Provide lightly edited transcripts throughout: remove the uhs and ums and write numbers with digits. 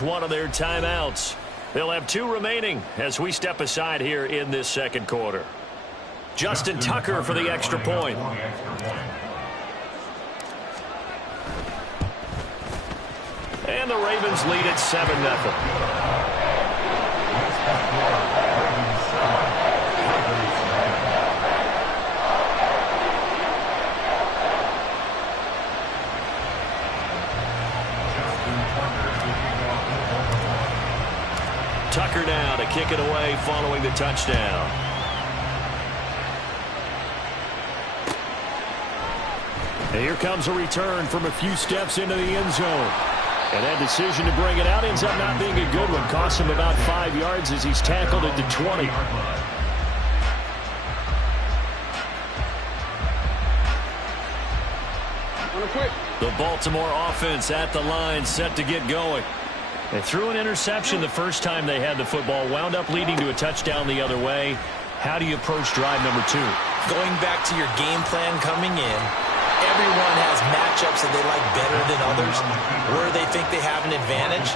One of their timeouts. They'll have 2 remaining as we step aside here in this second quarter. Justin Tucker for the extra point. And the Ravens lead at 7-0. Tucker now to kick it away following the touchdown. And here comes a return from a few steps into the end zone. And that decision to bring it out ends up not being a good one. Costs him about 5 yards as he's tackled at the 20. The Baltimore offense at the line, set to get going. They threw an interception the first time they had the football, wound up leading to a touchdown the other way. How do you approach drive number 2? Going back to your game plan coming in, everyone has matchups that they like better than others. Where they think they have an advantage,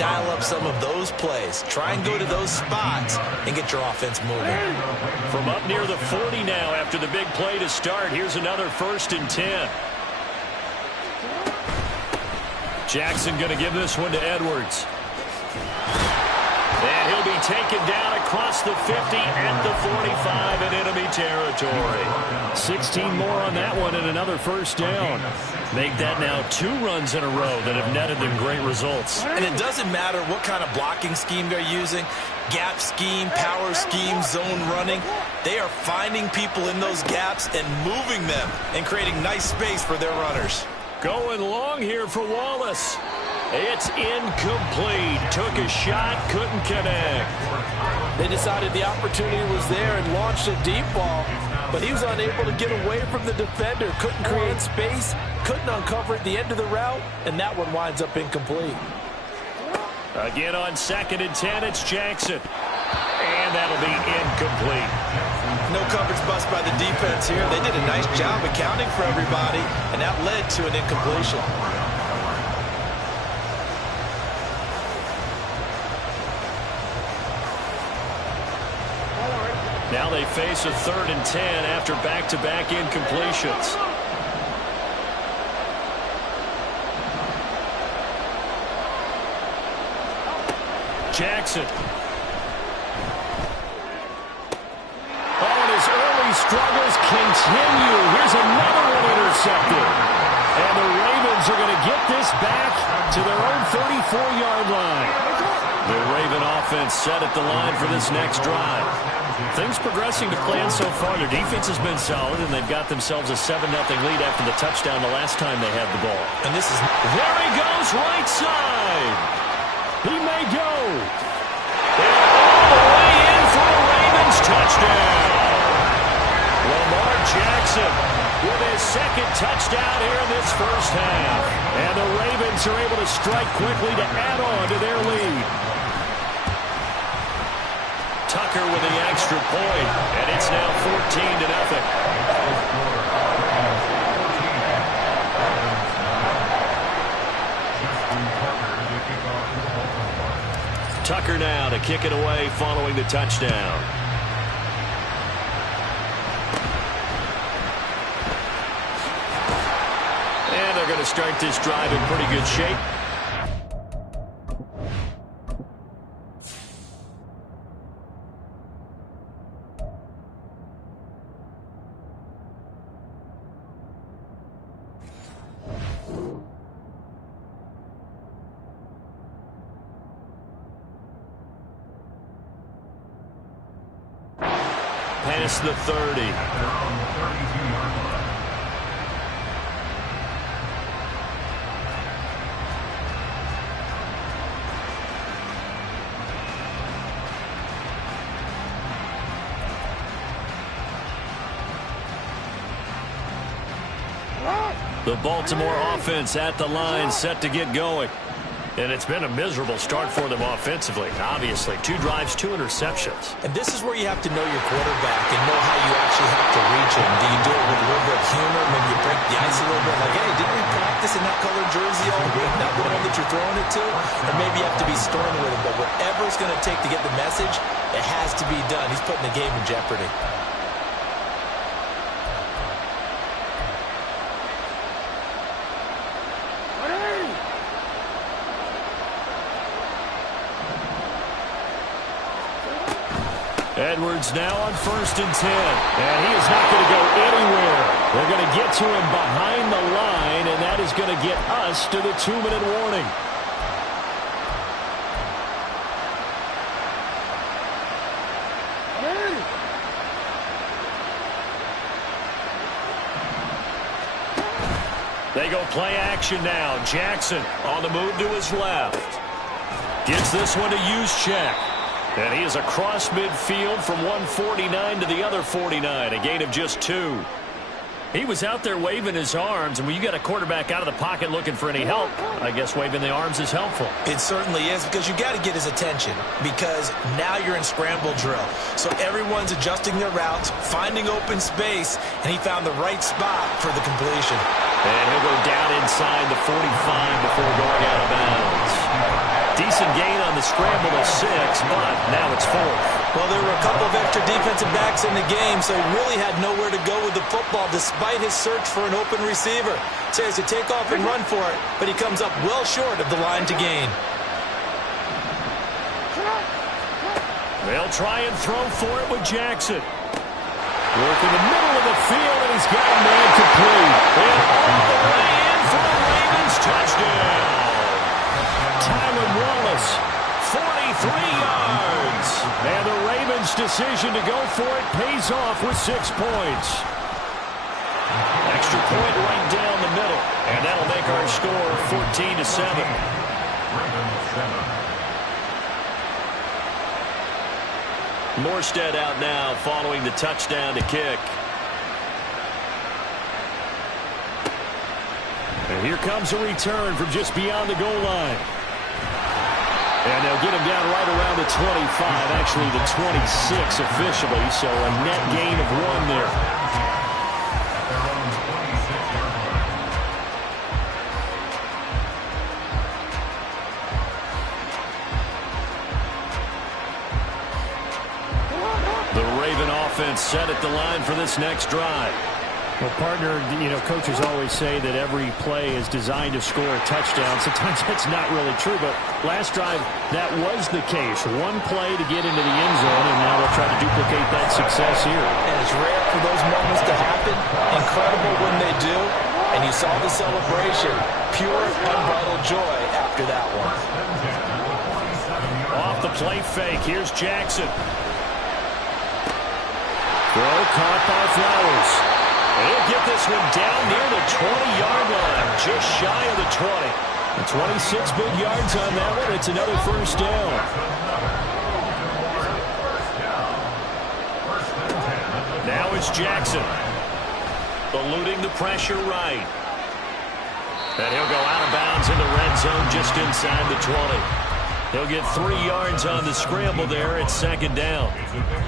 dial up some of those plays. Try and go to those spots and get your offense moving. From up near the 40 now after the big play to start, here's another 1st and 10. Jackson going to give this one to Edwards. And he'll be taken down across the 50 at the 45 in enemy territory. 16 more on that one and another 1st down. Make that now 2 runs in a row that have netted them great results. And it doesn't matter what kind of blocking scheme they're using. Gap scheme, power scheme, zone running. They are finding people in those gaps and moving them and creating nice space for their runners. Going long here for Wallace. It's incomplete. Took a shot, couldn't connect. They decided the opportunity was there and launched a deep ball, but he was unable to get away from the defender. Couldn't create space, couldn't uncover at the end of the route, and that one winds up incomplete. Again on 2nd and 10, it's Jackson. And that'll be incomplete. No coverage bust by the defense here. They did a nice job accounting for everybody, and that led to an incompletion. Now they face a 3rd and 10 after back-to-back incompletions. Jackson. Struggles continue. Here's another one intercepted. And the Ravens are going to get this back to their own 34-yard line. The Raven offense set at the line for this next drive. Things progressing to plan so far. Their defense has been solid, and they've got themselves a 7-0 lead after the touchdown the last time they had the ball. And this is... There he goes, right side. He may go. And all the way in for the Ravens touchdown. Lamar Jackson with his 2nd touchdown here in this 1st half. And the Ravens are able to strike quickly to add on to their lead. Tucker with the extra point, and it's now 14-0. Tucker now to kick it away following the touchdown. And they're going to start this drive in pretty good shape. Past the 30. The Baltimore offense at the line, set to get going. And it's been a miserable start for them offensively, obviously. 2 drives, 2 interceptions. And this is where you have to know your quarterback and know how you actually have to reach him. Do you do it with a little bit of humor? Maybe you break the ice a little bit, like, hey, didn't we practice practice in that colored jersey all week, not the one that you're throwing it to, or maybe you have to be stern with him. But whatever it's going to take to get the message, it has to be done. He's putting the game in jeopardy. Edwards now on 1st and 10. And he is not going to go anywhere. They're going to get to him behind the line, and that is going to get us to the 2-minute warning. They go play action now. Jackson on the move to his left. Gets this one to Juszczyk. And he is across midfield from 149 to the other 49, a gain of just 2. He was out there waving his arms, and when you got a quarterback out of the pocket looking for any help, I guess waving the arms is helpful. It certainly is, because you got to get his attention, because now you're in scramble drill. So everyone's adjusting their routes, finding open space, and he found the right spot for the completion. And he'll go down inside the 45 before going out of bounds. Decent gain on the scramble of 6, but now it's 4th. Well, there were a couple of extra defensive backs in the game, so he really had nowhere to go with the football despite his search for an open receiver. So he has to take off and run for it, but he comes up well short of the line to gain. They'll try and throw for it with Jackson. Work in the middle of the field, and he's got a man complete. And all the way in for the Ravens touchdown. Tylan Wallace, 43 yards. And the Ravens' decision to go for it pays off with 6 points. Extra point right down the middle. And that'll make our score 14-7. Morstead out now following the touchdown to kick. And here comes a return from just beyond the goal line. And they'll get him down right around the 25, actually the 26 officially, so a net gain of 1 there. The Raven offense set at the line for this next drive. Well, partner, coaches always say that every play is designed to score a touchdown. Sometimes that's not really true, but last drive, that was the case. One play to get into the end zone, and now they'll try to duplicate that success here. And it's rare for those moments to happen. Incredible when they do. And you saw the celebration. Pure, unbridled joy after that one. Off the play fake. Here's Jackson. Throw caught by Flowers. He'll get this one down near the 20-yard line, just shy of the 20. And 26 big yards on that one. It's another first down. Now it's Jackson. Eluding the pressure right. And he'll go out of bounds in the red zone just inside the 20. He'll get 3 yards on the scramble there at 2nd down.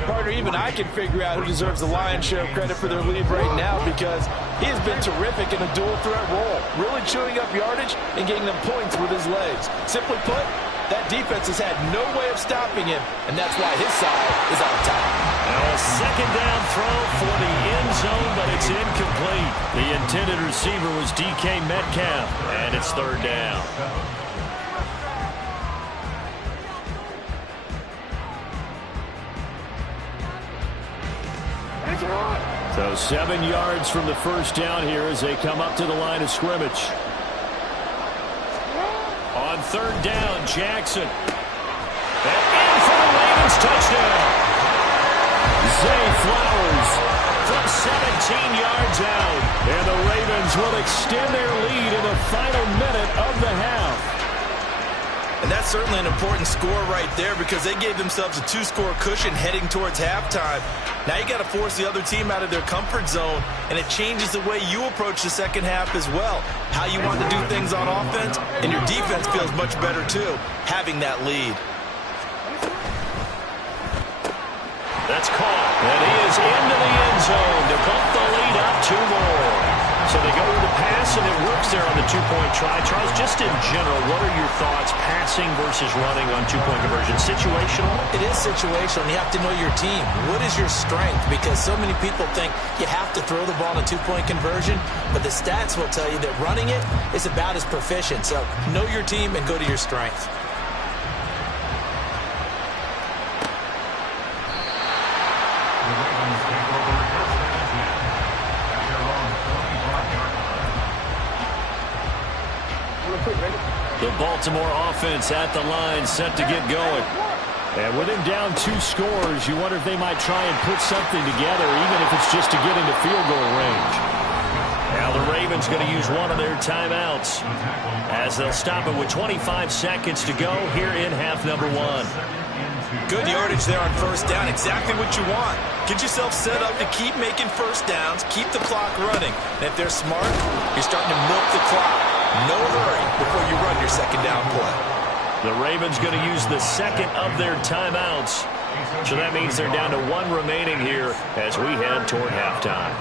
Partner, even I can figure out who deserves the lion's share of credit for their lead right now, because he has been terrific in a dual threat role, really chewing up yardage and getting them points with his legs. Simply put, that defense has had no way of stopping him, and that's why his side is on top. Now a 2nd down throw for the end zone, but it's incomplete. The intended receiver was DK Metcalf, and it's 3rd down. So 7 yards from the first down here as they come up to the line of scrimmage. On 3rd down, Jackson. And in for the Ravens touchdown. Zay Flowers from 17 yards out. And the Ravens will extend their lead in the final minute of the half. And that's certainly an important score right there, because they gave themselves a 2-score cushion heading towards halftime. Now you got to force the other team out of their comfort zone, and it changes the way you approach the second half as well. How you want to do things on offense, and your defense feels much better too, having that lead. That's caught, and he is into the end zone to bump the lead up 2 more. So they go with the pass and it works there on the two-point try. Charles, just in general, what are your thoughts passing versus running on two-point conversion? Situational? It is situational. You have to know your team. What is your strength? Because so many people think you have to throw the ball in a two-point conversion, but the stats will tell you that running it is about as proficient. So know your team and go to your strength. The Baltimore offense at the line, set to get going. And with him down 2 scores, you wonder if they might try and put something together, even if it's just to get into field goal range. Now the Ravens going to use one of their timeouts as they'll stop it with 25 seconds to go here in half number 1. Good yardage there on first down. Exactly what you want. Get yourself set up to keep making first downs, keep the clock running. And if they're smart, you're starting to milk the clock. No hurry before you run your second down play. The Ravens going to use the second of their timeouts. So that means they're down to 1 remaining here as we head toward halftime.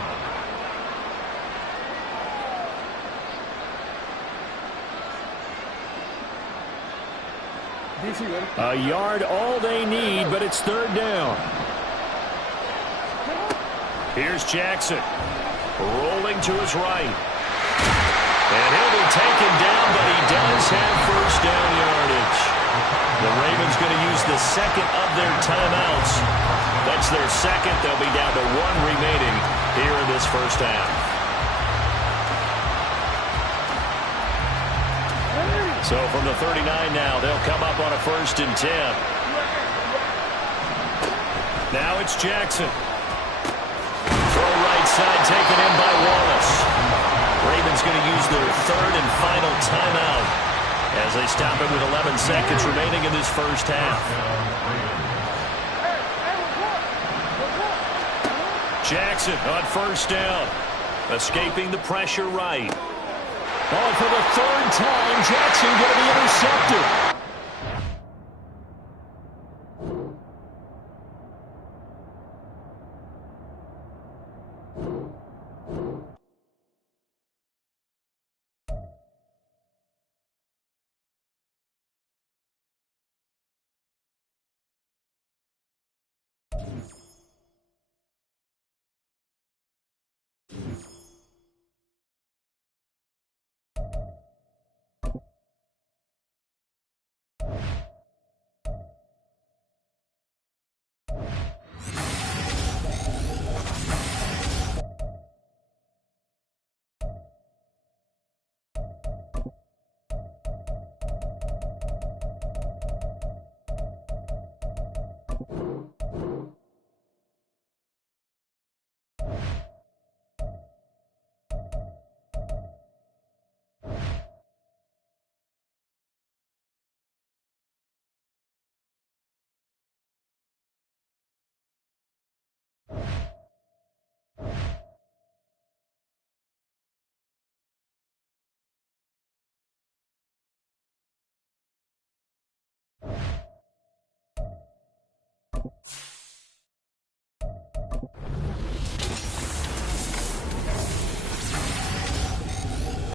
A yard all they need, but it's third down. Here's Jackson rolling to his right. And he'll be taken down, but he does have first down yardage. The Ravens going to use the second of their timeouts. That's their second. They'll be down to 1 remaining here in this first half. So from the 39 now, they'll come up on a 1st and 10. Now it's Jackson. Throw right side taken in by Wallace. Ravens going to use their 3rd and final timeout as they stop it with 11 seconds remaining in this first half. Jackson on first down, escaping the pressure right. Oh, for the 3rd time, Jackson going to be intercepted.